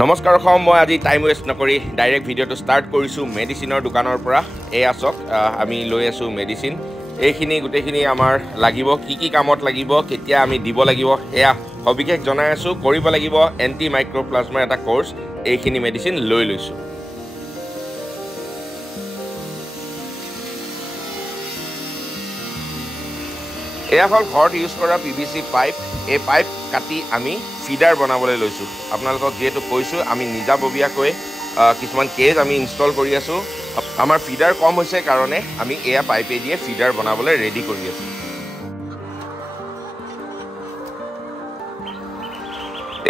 নমস্কাৰ মই আজি টাইম ওয়েষ্ট নকৰি ডাইৰেক্ট ভিডিঅ'টো ষ্টাৰ্ট কৰিছোঁ মেডিচিনৰ দোকানৰ পৰা। এয়া চাওক আমি লৈ আছোঁ মেডিচিন। এইখিনি গোটেইখিনি আমাৰ লাগিব, কি কামত লাগিব, কেতিয়া আমি দিব লাগিব এয়া সবিশেষ জনাই আছোঁ। কৰিব লাগিব এণ্টি মাইক্ৰ'প্লাজমাৰ এটা কোৰ্চ। এইখিনি মেডিচিন লৈ লৈছোঁ। এয়া হ'ল ঘৰত ইউজ কৰা PVC পাইপ। এই পাইপ কাটি আমি ফিডাৰ বনাবলৈ লৈছোঁ। আপোনালোকক যিহেতু কৈছোঁ আমি নিজাববীয়াকৈ কিছুমান কেজ আমি ইনষ্টল কৰি আছোঁ। আমাৰ ফিডাৰ কম হৈছে কাৰণে আমি এয়া পাইপে দিয়ে ফিডাৰ বনাবলৈ ৰেডি কৰি আছোঁ।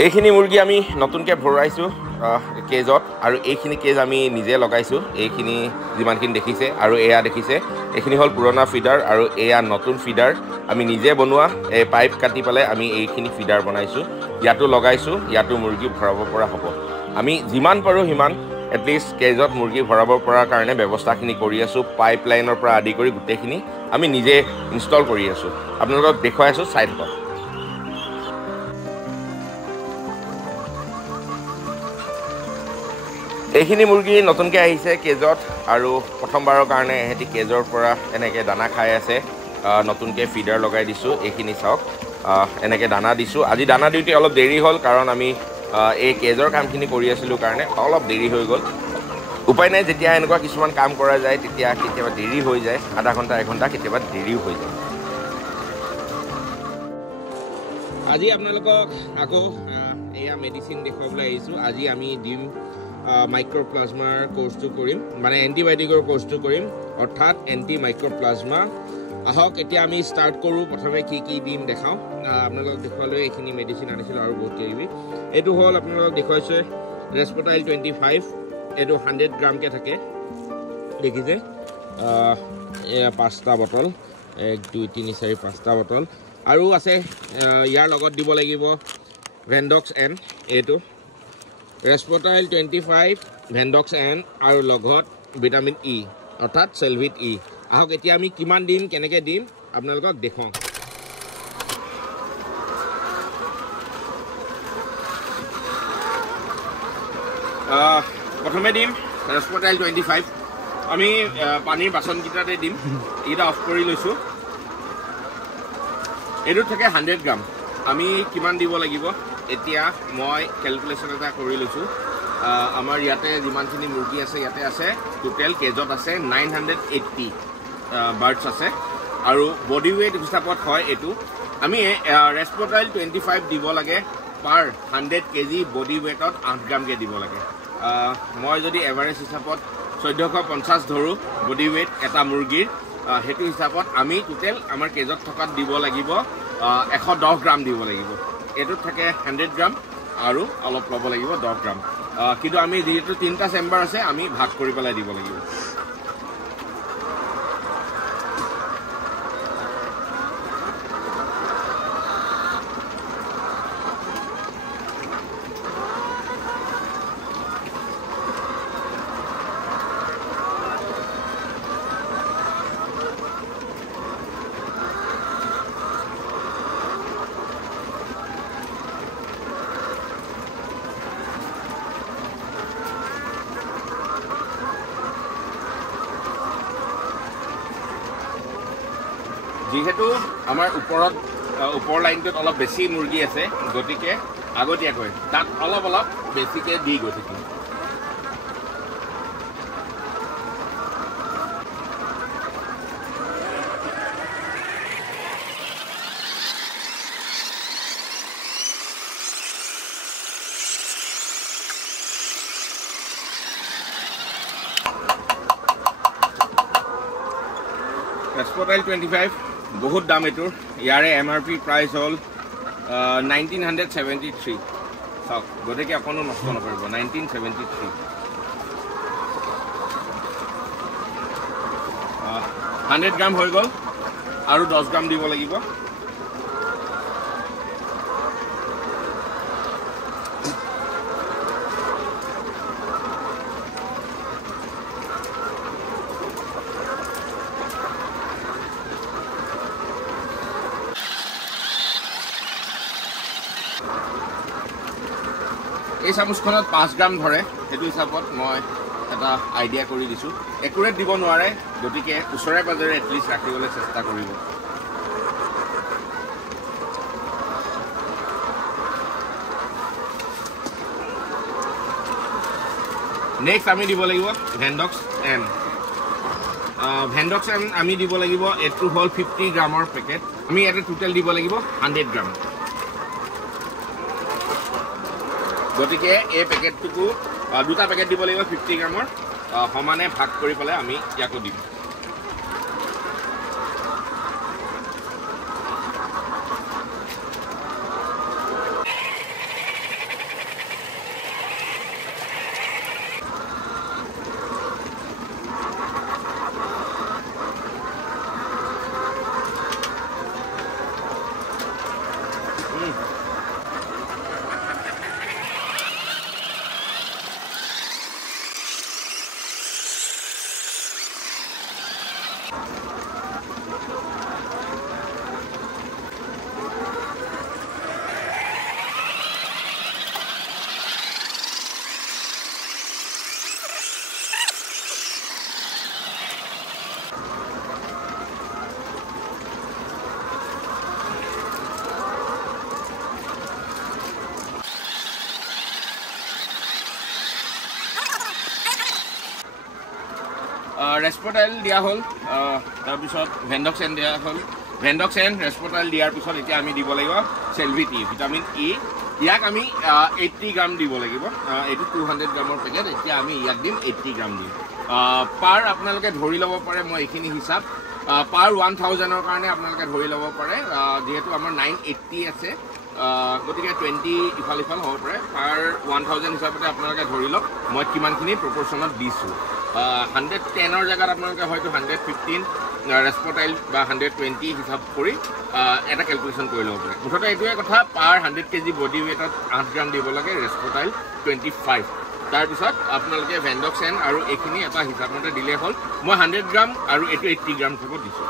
এইখিনি মুৰ্গী আমি নতুনকৈ ভৰাইছোঁ কেজত, আৰু এইখিনি কেজ আমি নিজে লগাইছোঁ। এইখিনি যিমানখিনি দেখিছে আৰু এয়া দেখিছে, এইখিনি হ'ল পুৰণা ফিডাৰ আৰু এয়া নতুন ফিডাৰ আমি নিজে বনোৱা। এই পাইপ কাটি পেলাই আমি এইখিনি ফিডাৰ বনাইছোঁ, ইয়াতো লগাইছোঁ, ইয়াতো মুৰ্গী ভৰাব পৰা হ'ব। আমি যিমান পাৰোঁ সিমান এটলিষ্ট কেজত মুৰ্গী ভৰাব পৰাৰ কাৰণে ব্যৱস্থাখিনি কৰি আছোঁ। পাইপ লাইনৰ পৰা আদি কৰি গোটেইখিনি আমি নিজে ইনষ্টল কৰি আছোঁ। আপোনালোকক দেখুৱাই আছোঁ, চাই থাকক। এইখিনি মুৰ্গী নতুনকৈ আহিছে কেজত, আৰু প্ৰথমবাৰৰ কাৰণে এহেঁতি কেজৰ পৰা এনেকৈ দানা খাই আছে। নতুনকৈ ফিডাৰ লগাই দিছোঁ। এইখিনি চাওক, এনেকৈ দানা দিছোঁ। আজি দানা দিওঁতে অলপ দেৰি হ'ল, কাৰণ আমি এই কেজৰ কামখিনি কৰি আছিলোঁ কাৰণে অলপ দেৰি হৈ গ'ল। উপায় নাই, যেতিয়া এনেকুৱা কিছুমান কাম কৰা যায় তেতিয়া কেতিয়াবা দেৰি হৈ যায়, আধা ঘণ্টা এঘণ্টা, কেতিয়াবা দেৰিও হৈ যায়। আজি আপোনালোকক আকৌ এয়া মেডিচিন দেখুৱাবলৈ আহিছোঁ। আজি আমি দিম মাইক্ৰ'প্লাজমাৰ কোৰ্চটো কৰিম, মানে এণ্টিবায়'টিকৰ কোৰ্চটো কৰিম, অৰ্থাৎ এণ্টি মাইক্ৰ'প্লাজমা। আহক এতিয়া আমি ষ্টাৰ্ট কৰোঁ। প্ৰথমে কি দিম দেখাওঁ। আপোনালোকক দেখুৱালৈ এইখিনি মেডিচিন আনিছিলোঁ আৰু বহুত কিবি। এইটো হ'ল আপোনালোকক দেখুৱাইছোঁ ৰেস্পটাইল 25। এইটো 100 গ্ৰামকৈ থাকে, দেখিছে। এয়া 5টা বটল, 1 2 3 4 5টা বটল। আৰু আছে ইয়াৰ লগত দিব লাগিব ভেণ্ডক্স এন। এইটো ৰেস্পটাইল 25, ভেণ্ডক্স এন আৰু লগত ভিটামিন ই অৰ্থাৎ চেলভিট ই। আহক এতিয়া আমি কিমান দিম, কেনেকৈ দিম আপোনালোকক দেখুৱাওঁ। প্ৰথমে দিম ৰেস্পটাইল 25। আমি পানীৰ বাচনকেইটাতে দিম। এইকেইটা অফ কৰি লৈছোঁ। এইটোত থাকে 100 গ্ৰাম। আমি কিমান দিব লাগিব এতিয়া মই কেলকুলেশ্যন এটা কৰি লৈছোঁ। আমাৰ ইয়াতে যিমানখিনি মুৰ্গী আছে, ইয়াতে আছে টোটেল কেজত আছে 980 বাৰ্ডছ আছে, আৰু বডি ৱেইট হিচাপত হয় এইটো। আমি ৰেস্পটাইল 25 দিব লাগে পাৰ 100 কেজি বডি ৱেইটত 8 গ্ৰামকৈ দিব লাগে। মই যদি এভাৰেজ হিচাপত 1450 ধৰোঁ বডি ৱেইট এটা মুৰ্গীৰ, সেইটো হিচাপত আমি টোটেল আমাৰ কেজত থকাত দিব লাগিব 110 গ্ৰাম দিব লাগিব। এইটোত থাকে 100 গ্ৰাম আৰু অলপ ল'ব লাগিব 10 গ্ৰাম। কিন্তু আমি যিহেতু 3টা চেম্বাৰ আছে, আমি ভাগ কৰি পেলাই দিব লাগিব। যিহেতু আমাৰ ওপৰ লাইনটোত অলপ বেছি মুৰ্গী আছে, গতিকে আগতীয়াকৈ তাত অলপ বেছিকৈ দি গৈ থাকিম। ৰেস্পটাইল 25 বহুত দাম এইটোৰ। ইয়াৰে MRP প্ৰাইচ হ'ল 1973। চাওক, গতিকে অকণো নষ্ট নকৰিব। 1973। 100 গ্ৰাম হৈ গ'ল, আৰু 10 গ্ৰাম দিব লাগিব। এই চামুচখনত 5 গ্ৰাম ধৰে সেইটো হিচাপত মই এটা আইডিয়া কৰি দিছোঁ একুৰেট দিব নোৱাৰে গতিকে ওচৰে পাজৰে এটলিষ্ট ৰাখিবলৈ চেষ্টা কৰিব নেক্সট আমি দিব লাগিব ভেন্ডক্স এন আমি দিব লাগিব এইটো হ'ল 50 গ্ৰামৰ পেকেট আমি ইয়াতে টোটেল দিব লাগিব 100 গ্ৰাম গতিকে এই পেকেটটুকু দুটা পেকেট দিব লাগিব 50 গ্ৰামৰ সমানে ভাগ কৰি পেলাই আমি ইয়াকো দিম ৰেস্পটাইল দিয়া হ'ল তাৰপিছত ভেন্ডক্স এন দিয়া হ'ল ভেন্ডক্স এন ৰেস্পটাইল দিয়াৰ পিছত এতিয়া আমি দিব লাগিব চেলভি টি ভিটামিন ই ইয়াক আমি 80 গ্ৰাম দিব লাগিব এইটো 200 গ্ৰামৰ পেকেট এতিয়া আমি ইয়াক দিম 80 গ্ৰাম দিম পাৰ আপোনালোকে ধৰি ল'ব পাৰে মই এইখিনি হিচাপ পাৰ 1000ৰ কাৰণে আপোনালোকে ধৰি ল'ব পাৰে যেহেতু আমাৰ 980 আছে গতিকে 20 ইফাল ইফাল হ'ব পাৰে পাৰ 1000 হিচাপতে আপোনালোকে ধৰি লওক মই কিমানখিনি প্ৰপৰ্চনত দিছোঁ 110ৰ জেগাত আপোনালোকে হয়তো 115 ৰেস্পটাইল বা 120 হিচাপ কৰি এটা কেলকুলেশ্যন কৰি ল'ব পাৰে মুঠতে এইটোৱে কথা পাৰ 100 কেজি বডি ৱেটত 8 গ্ৰাম দিব লাগে ৰেস্পটাইল 25 তাৰপিছত আপোনালোকে ভেন্ডক্স এন আৰু এইখিনি এটা হিচাপমতে দিলে হ'ল মই 100 গ্ৰাম আৰু এইটো 80 গ্ৰাম হিচাপত দিছোঁ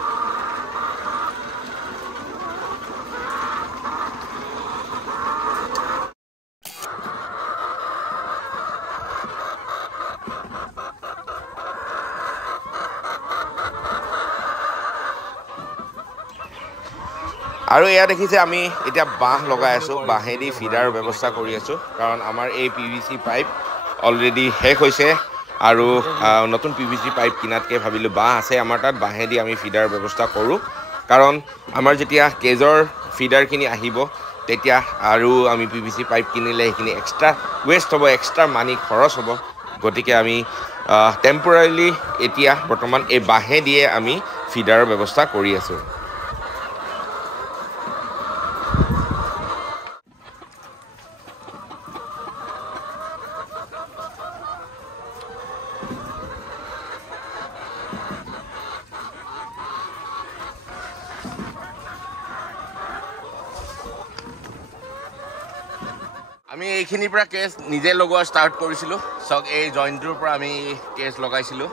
আৰু এয়া দেখিছে আমি এতিয়া বাঁহ লগাই আছোঁ বাঁহেদি ফিডাৰ ব্যৱস্থা কৰি আছোঁ কাৰণ আমাৰ এই PVC পাইপ অলৰেডি শেষ হৈছে আৰু নতুন PVC পাইপ কিনাতকৈ ভাবিলোঁ বাঁহ আছে আমাৰ তাত বাঁহেদি আমি ফিডাৰ ব্যৱস্থা কৰোঁ কাৰণ আমাৰ যেতিয়া কেজৰ ফিডাৰখিনি আহিব তেতিয়া আৰু আমি PVC পাইপ কিনিলে সেইখিনি এক্সট্ৰা ৱেষ্ট হ'ব এক্সট্ৰা মানি খৰচ হ'ব গতিকে আমি টেম্পৰাৰিলি এতিয়া বৰ্তমান এই বাঁহেদিয়ে আমি ফিডাৰৰ ব্যৱস্থা কৰি আছোঁ আমি এইখিনিৰ পৰা কেছ নিজে লগোৱা ষ্টাৰ্ট কৰিছিলোঁ চক এই জইণ্টটোৰ পৰা আমি কেছ লগাইছিলোঁ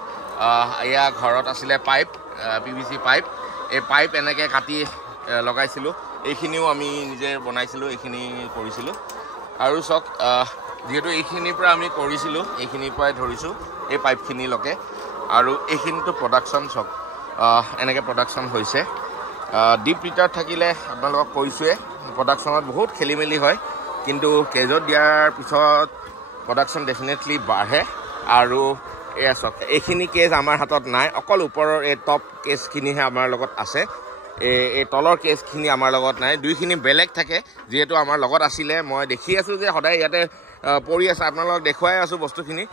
এয়া ঘৰত আছিলে পাইপ PVC পাইপ এই পাইপ এনেকৈ কাটি লগাইছিলোঁ এইখিনিও আমি নিজে বনাইছিলোঁ এইখিনি কৰিছিলোঁ আৰু চক যিহেতু এইখিনিৰ পৰা আমি কৰিছিলোঁ এইখিনিৰ পৰাই ধৰিছোঁ এই পাইপখিনিলৈকে আৰু এইখিনিতো প্ৰডাকশ্যন চক এনেকৈ প্ৰডাকশ্যন হৈছে ডিপ লিটাৰত থাকিলে আপোনালোকক কৈছোঁৱে প্ৰডাকশ্যনত বহুত খেলি মেলি হয় কিন্তু কেজত দিয়াৰ পিছত প্ৰডাকশ্যন ডেফিনেটলি বাঢ়ে আৰু এয়া চক এইখিনি কেজ আমাৰ হাতত নাই অকল ওপৰৰ এই টপ কেজখিনিহে আমাৰ লগত আছে এই তলৰ কেজখিনি আমাৰ লগত নাই দুইখিনি বেলেগ থাকে যিহেতু আমাৰ লগত আছিলে মই দেখি আছোঁ যে সদায় ইয়াতে পৰি আছে আপোনালোকক দেখুৱাই আছোঁ বস্তুখিনি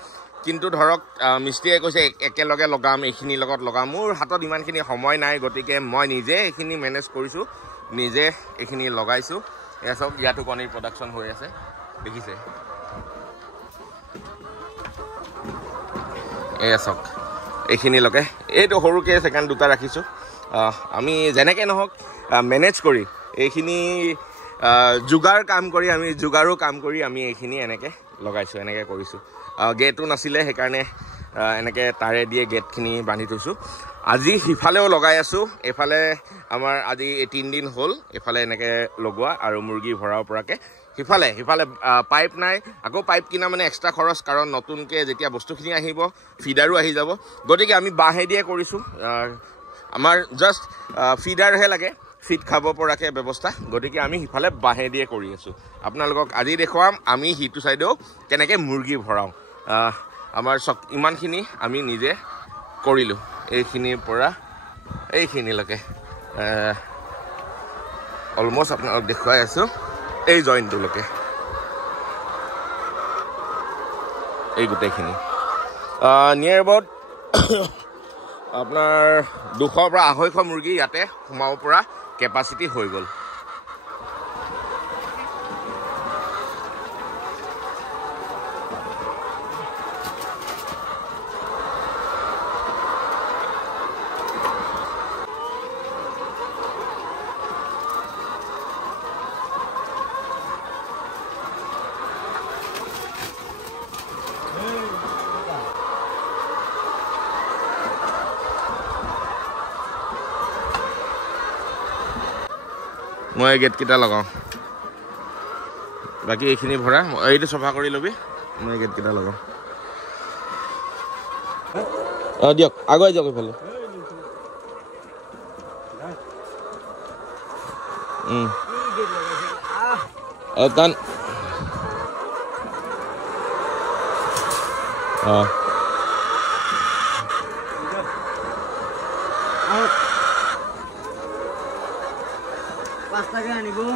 কিন্তু ধৰক মিস্ত্ৰীয়ে কৈছে একেলগে লগাম এইখিনিৰ লগত লগাম মোৰ হাতত ইমানখিনি সময় নাই গতিকে মই নিজে এইখিনি মেনেজ কৰিছোঁ নিজে এইখিনি লগাইছোঁ এয়া চব ইয়াতো কণীৰ প্ৰডাকশ্যন হৈ আছে দেখিছে এয়া চক এইখিনিলৈকে এইটো সৰুকৈ ছেকেণ্ড দুটা ৰাখিছোঁ আমি যেনেকৈ নহওক মেনেজ কৰি এইখিনি যোগাৰো কাম কৰি আমি এইখিনি এনেকৈ লগাইছোঁ এনেকৈ কৰিছোঁ গেটো নাছিলে সেইকাৰণে এনেকৈ তাৰে দিয়ে গেটখিনি বান্ধি থৈছোঁ আজি সিফালেও লগাই আছোঁ এইফালে আমাৰ আজি 3 দিন হ'ল এইফালে এনেকৈ লগোৱা আৰু মুৰ্গী ভৰাব পৰাকৈ সিফালে পাইপ নাই আকৌ পাইপ কিনা মানে এক্সট্ৰা খৰচ কাৰণ নতুনকৈ যেতিয়া বস্তুখিনি আহিব ফিডাৰো আহি যাব গতিকে আমি বাঁহে দিয়ে কৰিছোঁ আমাৰ জাষ্ট ফিডাৰহে লাগে ফিড খাব পৰাকৈ ব্যৱস্থা গতিকে আমি সিফালে বাঁহে দিয়ে কৰি আছোঁ আপোনালোকক আজি দেখুৱাম আমি সিটো ছাইডেও কেনেকৈ মুৰ্গী ভৰাওঁ আমাৰ ইমানখিনি আমি নিজে কৰিলোঁ এইখিনিৰ পৰা এইখিনিলৈকে অলমষ্ট আপোনালোকক দেখুৱাই আছোঁ এই জইণ্টটোলৈকে এই গোটেইখিনি নিয়েৰ এবাউট আপোনাৰ 200 পৰা 250 মুৰ্গী ইয়াতে সোমাব পৰা কেপাচিটি হৈ গ'ল মই গেটকেইটা লগাওঁ বাকী এইখিনি ভৰা এইটো চফা কৰি ল'বি মই গেটকেইটা লগাওঁ দিয়ক আগুৱাই যাওক এইফালে তান Pastaga nih bu.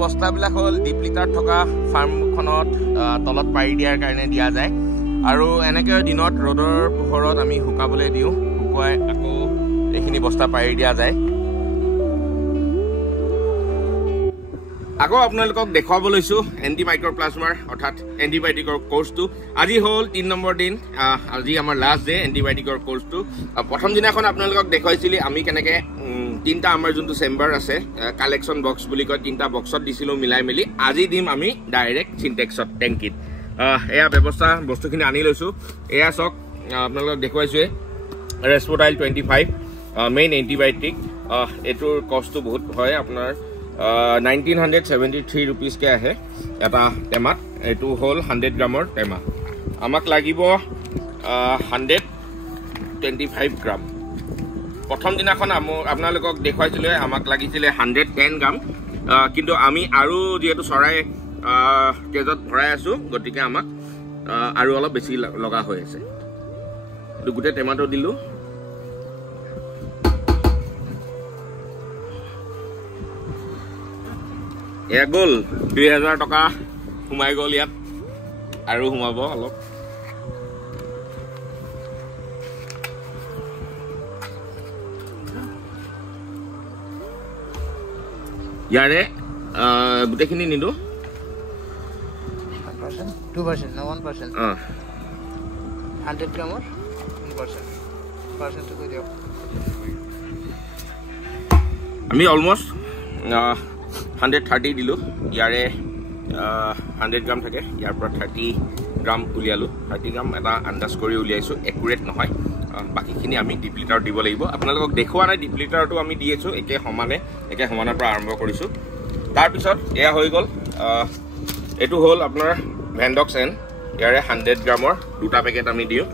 বস্তাবিলাক হ'ল ডিপ লিটাৰ থকা ফাৰ্মখনত তলত পাৰি দিয়াৰ কাৰণে দিয়া যায় আৰু এনেকৈ দিনত ৰ'দৰ পোহৰত আমি শুকাবলৈ দিওঁ শুকুৱাই আকৌ এইখিনি বস্তা পাৰি দিয়া যায় আকৌ আপোনালোকক দেখাব লৈছো এন্টি মাইক্ৰোপ্লাজমাৰ অৰ্থাৎ এন্টিবায়োটিকৰ কোৰ্সটো আজি হল 3 নম্বৰ দিন আজি আমাৰ লাষ্ট ডে এন্টিবায়োটিকৰ কোৰ্সটো প্ৰথম দিনাখন আপোনালোকক দেখাইছিলি আমি কেনেকে তিনটা আমাৰ যোনটো চেম্বাৰ আছে কালেকচন বক্স বুলি কয় তিনটা বক্সত দিছিলো মিলাই মেলি আজি দিম আমি ডাইৰেক্ট সিনটেক্সত ট্যাঙ্কিত এয়া ব্যৱস্থা বস্তুখিনি আনি লৈছো এয়া চক আপোনালোকক দেখাইছো ৰেসপোটাইল 25 মেইন এন্টিবায়োটিক এটোৰ কষ্টটো বহুত হয় আপোনাৰ 1973 rupees के आहे এটা টেমাত এটো হল 100 গ্ৰামৰ টেমা আমাক লাগিব 125 গ্ৰাম প্ৰথম দিনাখন আপোনালোকক দেখাইছিলে আমাক লাগিছিল 110 গ্ৰাম কিন্তু আমি আৰু যেটো সৰাই কেজত ভৰাই আছো গটিকে আমাক আৰু অলপ বেছি লগা হৈ আছে এটো গুটে টেমাটো দিলু এগল 2000 টকা হুমাই গল ইয়াত আৰু হুমাব অলপ ইয়াৰে গুটেখিনি নিদো 2% না 1% 100 গ্ৰামৰ 1% কই দিও আমি অলমোস্ট 130 দিলো ইয়াৰে 100 গ্ৰাম থাকে ইয়াৰ পৰা 30 গ্ৰাম উলিয়ালো 30 গ্ৰাম এটা আন্দাজ কৰি উলিয়াইছো একুৰেট নহয় বাকিখিনি আমি ডিপ লিটাৰ দিব লাগিব আপোনালোকক দেখুৱা নাই ডিপ লিটাৰটো আমি দিয়েছো একে সমানৰ পৰা আৰম্ভ কৰিছো তাৰ পিছত এয়া হৈ গল এটো হল আপোনাৰ ভেন্ডক্স এন ইয়াৰে 100 গ্ৰামৰ দুটা পেকেট আমি দিও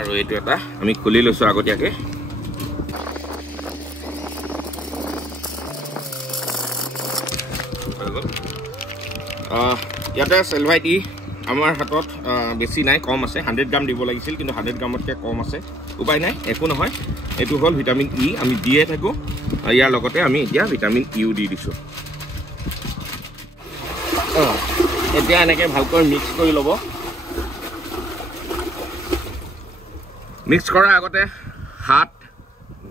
আৰু এটো এটা আমি খুলি লৈছো আগতিয়াকে ইয়াতে সেলভাইটি আমাৰ হাতত বেছি নাই কম আছে 100 গ্ৰাম দিব লাগিছিল কিন্তু 100 গ্ৰামতকে কম আছে উপায় নাই একো নহয় এটো হল ভিটামিন ই আমি দিয়ে থাকো ইয়াৰ লগতে আমি এতিয়া ভিটামিন ইউ দি দিছো এতিয়া এনেকে ভালকৈ মিক্স কৰি লব মিক্স কৰাৰ আগতে হাত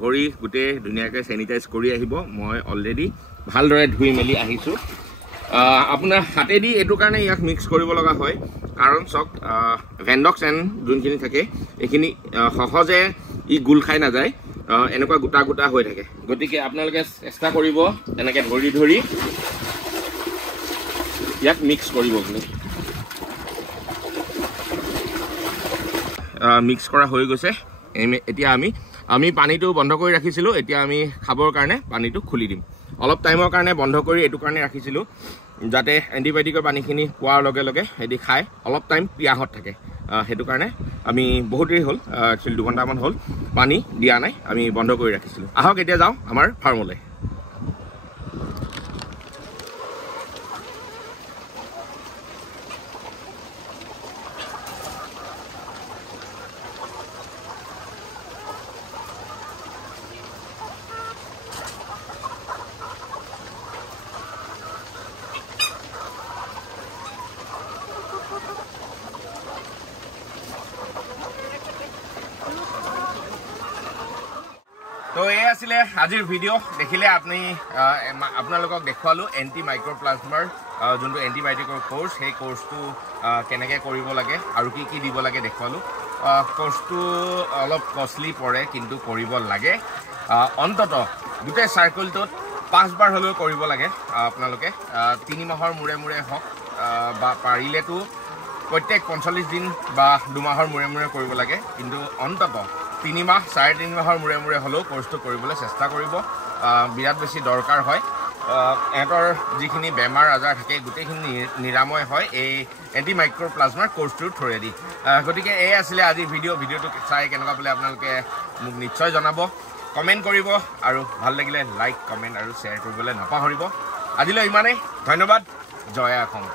ভৰি গুটে ধুনিয়াকৈ স্যানিটাইজ কৰি আহিব মই অলৰেডি ভালদৰে ধুই মেলি আহিছো আপোনাৰ হাতেদি এটো কাৰণে ইয়াক মিক্স কৰিব লগা হয় কাৰণ চক ভেন্ডক্স এন যোনখিনি থাকে এখিনি সহজে ই গুল খাই না যায় এনেকুৱা গুটা গুটা হৈ থাকে গতিকে আপোনালোকে চেষ্টা কৰিব এনেকৈ ধৰি ধৰি ইয়াক মিক্স কৰিব আপুনি মিক্স কৰা হৈ গৈছে এতিয়া আমি পানীটো বন্ধ কৰি ৰাখিছিলো এতিয়া আমি খাবৰ কাৰণে পানীটো খুলি দিম অলপ টাইমৰ কাৰণে বন্ধ কৰি এটো কাৰণে ৰাখিছিলো যাতে এন্টিবায়োটিকৰ পানীখিনি পোৱাৰ লগে লগে এদি খাই অলপ টাইম পিয়াহত থাকে হেতু কাৰণে আমি বহুত দেৰি হল 2 ঘণ্টামান হল পানী দিয়া নাই আমি বন্ধ কৰি ৰাখিছিলো আহক এতিয়া যাও আমাৰ ফাৰ্মলৈ তো এই আসলে আজিৰ ভিডিও দেখিলে আপনি আপোনালোকক দেখালো এন্টি মাইক্ৰোপ্লাজমাৰ যোনটো এন্টিবায়োটিকৰ কোৰ্স সেই কোৰ্সটো কেনেকৈ কৰিব লাগে আৰু কি কি দিব লাগে দেখালো কোৰ্সটো অলপ কষ্টলি পৰে কিন্তু কৰিব লাগে অন্তত দুটা সাইকেলটোত 5 বাৰ হলেও কৰিব লাগে আপোনালোকে 3 মাহৰ মুৰে মুৰে হক বা পাৰিলেটো প্ৰত্যেক 45 দিন বা 2 মাহৰ মুৰে মুৰে কৰিব লাগে কিন্তু অন্তত 3 মাহ 3.5 মাহৰ মুৰে মুৰে হলেও কোৰ্সটো কৰিবলৈ চেষ্টা কৰিব বিৰাট বেছি দৰকাৰ হয় এটাৰ যিখিনি বেমাৰ আজাৰ থাকে গুটেখিনি নিৰাময় হয় এই এন্টি মাইক্ৰোপ্লাজমাৰ কোৰ্সটোৰ থ্ৰুৱেদি গতিকে এই আছিল আজিৰ ভিডিওটো চাই কেনেকুৱা পালে আপোনালোকে মোক নিশ্চয় জনাব কমেন্ট কৰিব আৰু ভাল লাগিলে লাইক কমেন্ট আৰু শ্বেয়াৰ কৰিবলৈ নাপাহৰিব আজিলৈ ইমানেই ধন্যবাদ জয় অসম